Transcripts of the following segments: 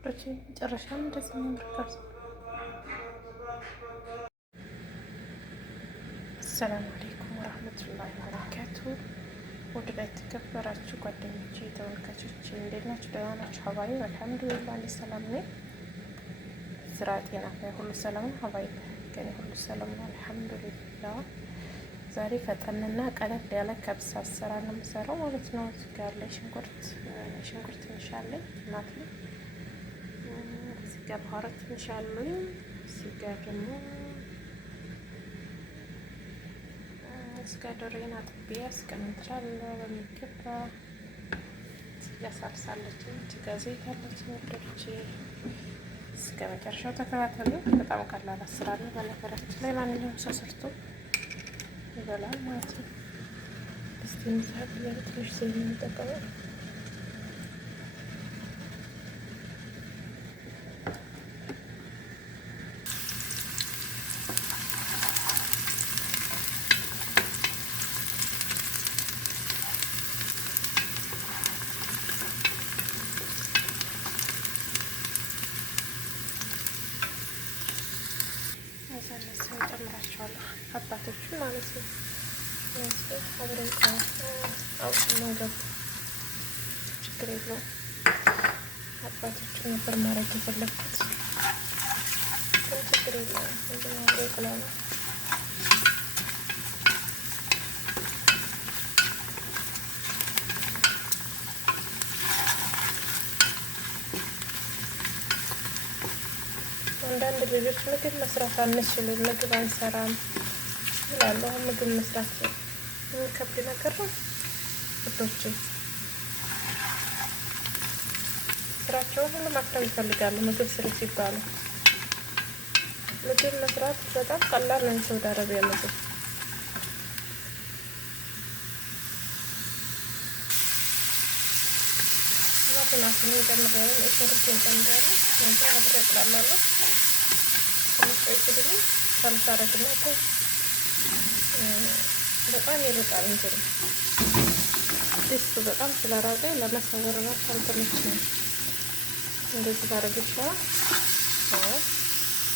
መጨረሻም እንደዚህ የሚያምር። አሰላሙ አለይኩም ወራህመቱላሂ ወበረካቱ። ውድና የተከበራችሁ ጓደኞቼ ተመልካቾቼ እንዴት ናችሁ? ደህና ናችሁ? ሀባይ አልሐምዱሊላህ እኔ ሰላም ነኝ። ስራ ጤና ሁሉ ሰላም ነው። ሀባይ ከኔ ሁሉ ሰላም ነው አልሐምዱሊላህ። ዛሬ ፈጠንና ቀለል ያለ ከብሳ አሰራር ነው የምሰራው ማለት ነው። እዚህ ጋር ላይ ሽንኩርት ትንሽ አለኝ፣ ቲማቲም እዚህ ጋር ባህራት ትንሽ አለኝ። እዚህ ጋር ደግሞ እስከ ዶሮዬን አጥቤ አስቀምጣለሁ በሚገባ። ያሳልሳለች እዚህ ጋር ዘይት አለች። ወደድቼ እስከ መጨረሻው ተከታተሉ። በጣም ቀላል አሰራር ነው በነገራችን ላይ ማንኛውም ሰው ሰርቶ ይበላል ማለት ነው። እስቲ እንሳት ትንሽ ዘይት እንጠቀመው። እነዚህ እንጨምራቸዋለሁ አባቶቹ ማለት ነው። አብረን መንገብ ችግር የለውም። አባቶቹ ነበር ማድረግ የፈለግኩት ግን ችግር የለውም። አብረ ቅላ ነው። አንዳንድ ልጆች ምግብ መስራት አንችልም፣ ምግብ አንሰራም ይላሉ። አሁን ምግብ መስራት የሚከብድ ነገር ነው ውዶቼ። ስራቸውን ሁሉ ማክተም ይፈልጋሉ። ምግብ ስሩ ሲባሉ ምግብ መስራት በጣም ቀላል ነው። የሳውዲ አረቢያ ምግብ ናትን እንጨምራለን። ሽንኩርት እንጨምራለን። ከዛ አብሬ አቅላላለሁ። ትንሽ ቆይቼ ደግሞ ሳልሳ አረግና እኮ በጣም ይርቃል እንጂ ድስቱ በጣም ስለራቀ ለመሰወር ራሱ አልተመቸኝም። እንደዚህ ባረግ ይሻላል።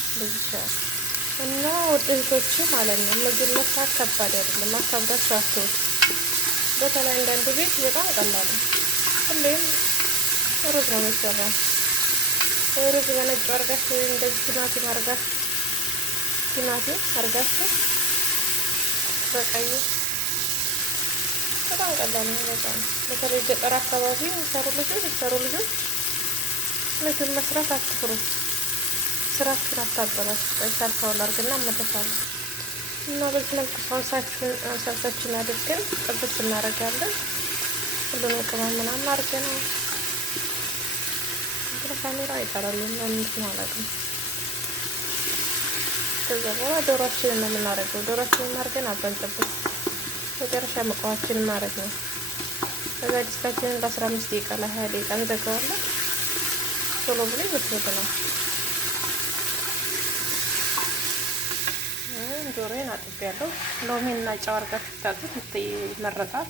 እንደዚህ ይሻላል። እና ውድ እህቶቼ ማለት ነው ምግብ መስራት ከባድ አይደለም። አካብዳችሁ አትወጡ። በተለይ አንዳንዱ ቤት በጣም ቀላል ነው። ሁሌም ሩዝ ነው የሚሰራው። ሩዝ በነጭ አርጋችሁ ወይም እንደዚህ ቲማቲም አርጋችሁ በቀዩ በጣም ቀላል ነው። በጣም በተለይ ገጠር አካባቢ የሚሰሩ ልጆች ምግብ መስራት አትፍሩ። ስራችሁን አታበላሹ። ሳልሳውን አድርግና እመለሳለሁ እና በዚህ መልኩ ሳልሳችን አድርገን ጥብስ እናደርጋለን። ሁሉንም ቅመም ምናምን አድርገን ካሜራ አይጠራልኝ አንድ ማለት ነው። ከዛ በኋላ ዶሮአችንን ነው የምናደርገው። ዶሮአችንን አድርገን አብረን ጥብስ መጨረሻ መቀዋችንን ማድረግ ነው። ከዛ ድስታችንን ለ15 ደቂቃ ለ20 ደቂቃ እንዘጋዋለን። ቶሎ ብሎ ይበስልልናል። ዶሮዬን አጥቤያለሁ። ሎሚና ጨው አድርጋችሁ ብታጥቡት ይመረጣል።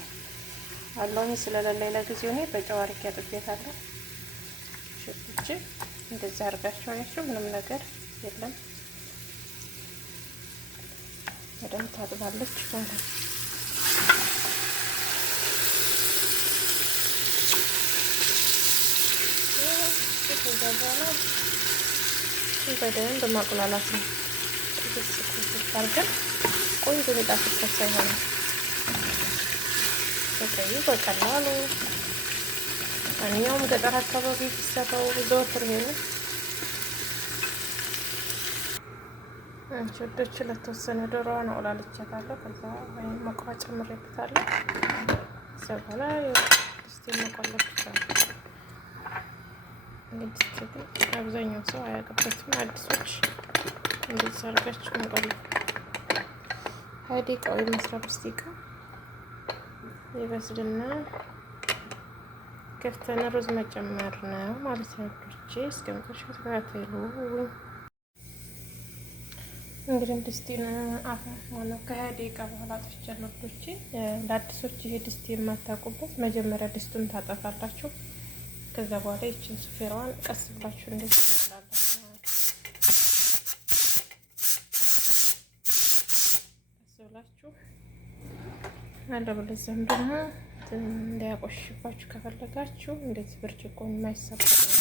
ሎሚ ስለሌለኝ ለጊዜው እኔ በጨው አድርጌ አጥቤያታለሁ። ሽፍቼ እንደዚህ አድርጋችሁ አያችሁ፣ ምንም ነገር የለም። በደንብ ታጥባለች ማለት ነው። ከዛ በኋላ በደንብ ማቁላላት ነው። አድርገን ቆንጆ ሚጣፍጥ ከብሳ ይሆናል። በቀዩ በቀላሉ ማንኛውም ገጠር አካባቢ ቢሰራው ዘወትር ይሄ ነው። ወዶች ለተወሰነ ዶሮዋን አውላልቻታለሁ። ከዛ ወይም መቋ ጨምሬበታለሁ። ከዛ በኋላ ስቲ መቆለፍ ይቻላል። እንግዲህ አብዛኛው ሰው አያውቅበትም። አዲሶች እንደዚህ አድርጋችሁ መቆለፍ 20 ደቂቃ ወይም 15 ደቂቃ ይበስልና ከፍተን ሩዝ መጨመር ነው ማለት ነው። እስከ መጨረሻው ተከታተሉ። እንግዲህ ድስቴን ከ20 ደቂቃ በኋላ አጥፍቻለሁ። ለአዲሶች ይሄ ድስት የማታውቁበት መጀመሪያ ድስቱን ታጠፋላችሁ። ከዛ በኋላ ይችን ሱፌራዋን ቀስ ብላችሁ እንዴት ትላላችሁ ቀስ ብላችሁ አለበለዚያም ደግሞ እንዳያቆሽሽባችሁ ከፈለጋችሁ እንደዚህ ብርጭቆ የማይሰበር ነው።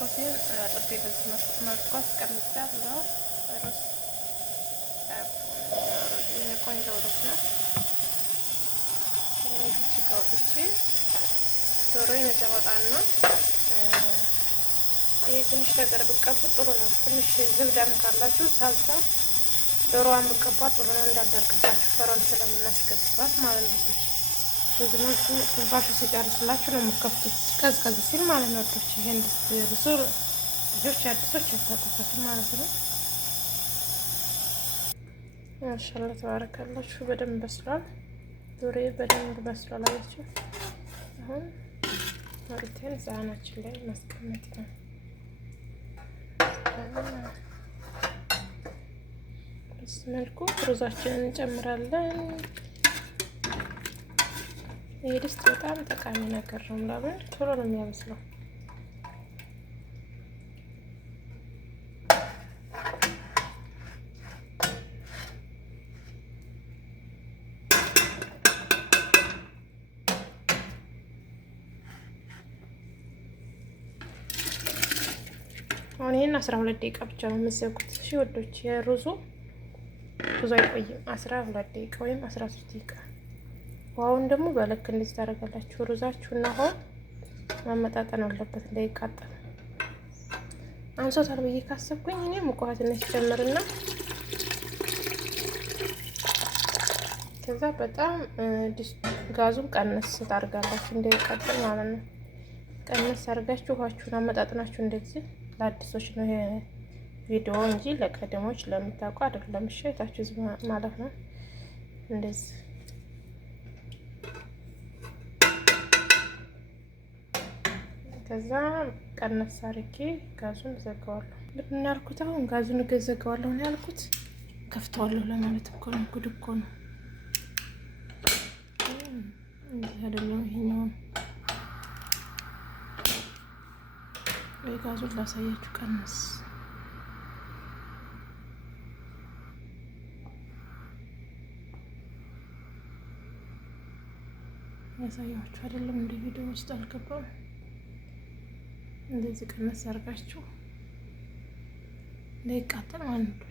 ሩዝን አጥቤ በዚህ መልኩ አስቀምጫለሁ። ሩዝ ቆንጆ ሩዝ ነው። እዚህ ጋር ወጥቼ ዶሮዬን እዛወጣና ይሄ ትንሽ ነገር ብቀቡ ጥሩ ነው። ትንሽ ዝብዳም ካላችሁ ሳልሳ ዶሮዋን ብቀባ ጥሩ ነው። እንዳደርግባችሁ ፈረን ስለምናስገባት ማለት ነው። በዚህ መልኩ ትንፋሹ ሲጨርስላችሁ ነው የምከፍቱት፣ ቀዝቀዝ ሲል ማለት ነው። ይሄን ብዙ ልጆች አዲሶች ያታውቁበትም ማለት ነው። ማሻአላ ተባረካላችሁ። በደንብ በስሏል። ዶሮዬ በደንብ በስሏል። አያችሁ። አሁን ወርቴን ሳህናችን ላይ ማስቀመጥ ነው። በዚህ መልኩ ሩዛችንን እንጨምራለን። ይሄ ድስት በጣም ጠቃሚ ነገር ነው። ለምን ቶሎ ነው የሚያበስለው። አሁን ይሄን 12 ደቂቃ ብቻ ነው የምትዘጉት። እሺ ወዶች፣ የሩዙ ብዙ አይቆይም። 12 ደቂቃ ወይም 13 ደቂቃ። ውሃውን ደግሞ በልክ እንደዚህ ታደርጋላችሁ። ሩዛችሁና ውሃው ማመጣጠን አለበት እንዳይቃጠል። አንሶታል ብዬ ካሰብኩኝ እኔ ሙቅ ውሃ ትንሽ ጨምርና ከዛ በጣም ጋዙን ቀነስ ታደርጋላችሁ እንዳይቃጠል ማለት ነው። ቀነስ አድርጋችሁ ውሃችሁን አመጣጥናችሁ እንደዚህ። ለአዲሶች ነው ይሄ ቪዲዮ እንጂ ለቀደሞች ለምታውቁ አይደለም። እሺ ታችሁ ማለት ነው እንደዚህ። ከዛ ቀነስ አድርጌ ጋዙን ዘጋዋለሁ። ምን ያልኩት አሁን ጋዙን ዘጋዋለሁ ነው ያልኩት። ከፍተዋለሁ ለማለት እኮ ነው። ጉድ እኮ ነው። እንዴ አይደለም ይሄኛው ወይ ጋዙን ላሳያችሁ። ቀነስ ያሳያችሁ አይደለም። እንደ ቪዲዮ ውስጥ አልገባም። እንደዚህ ቀነስ አድርጋችሁ እንዳይቃጠል ማለት ነው።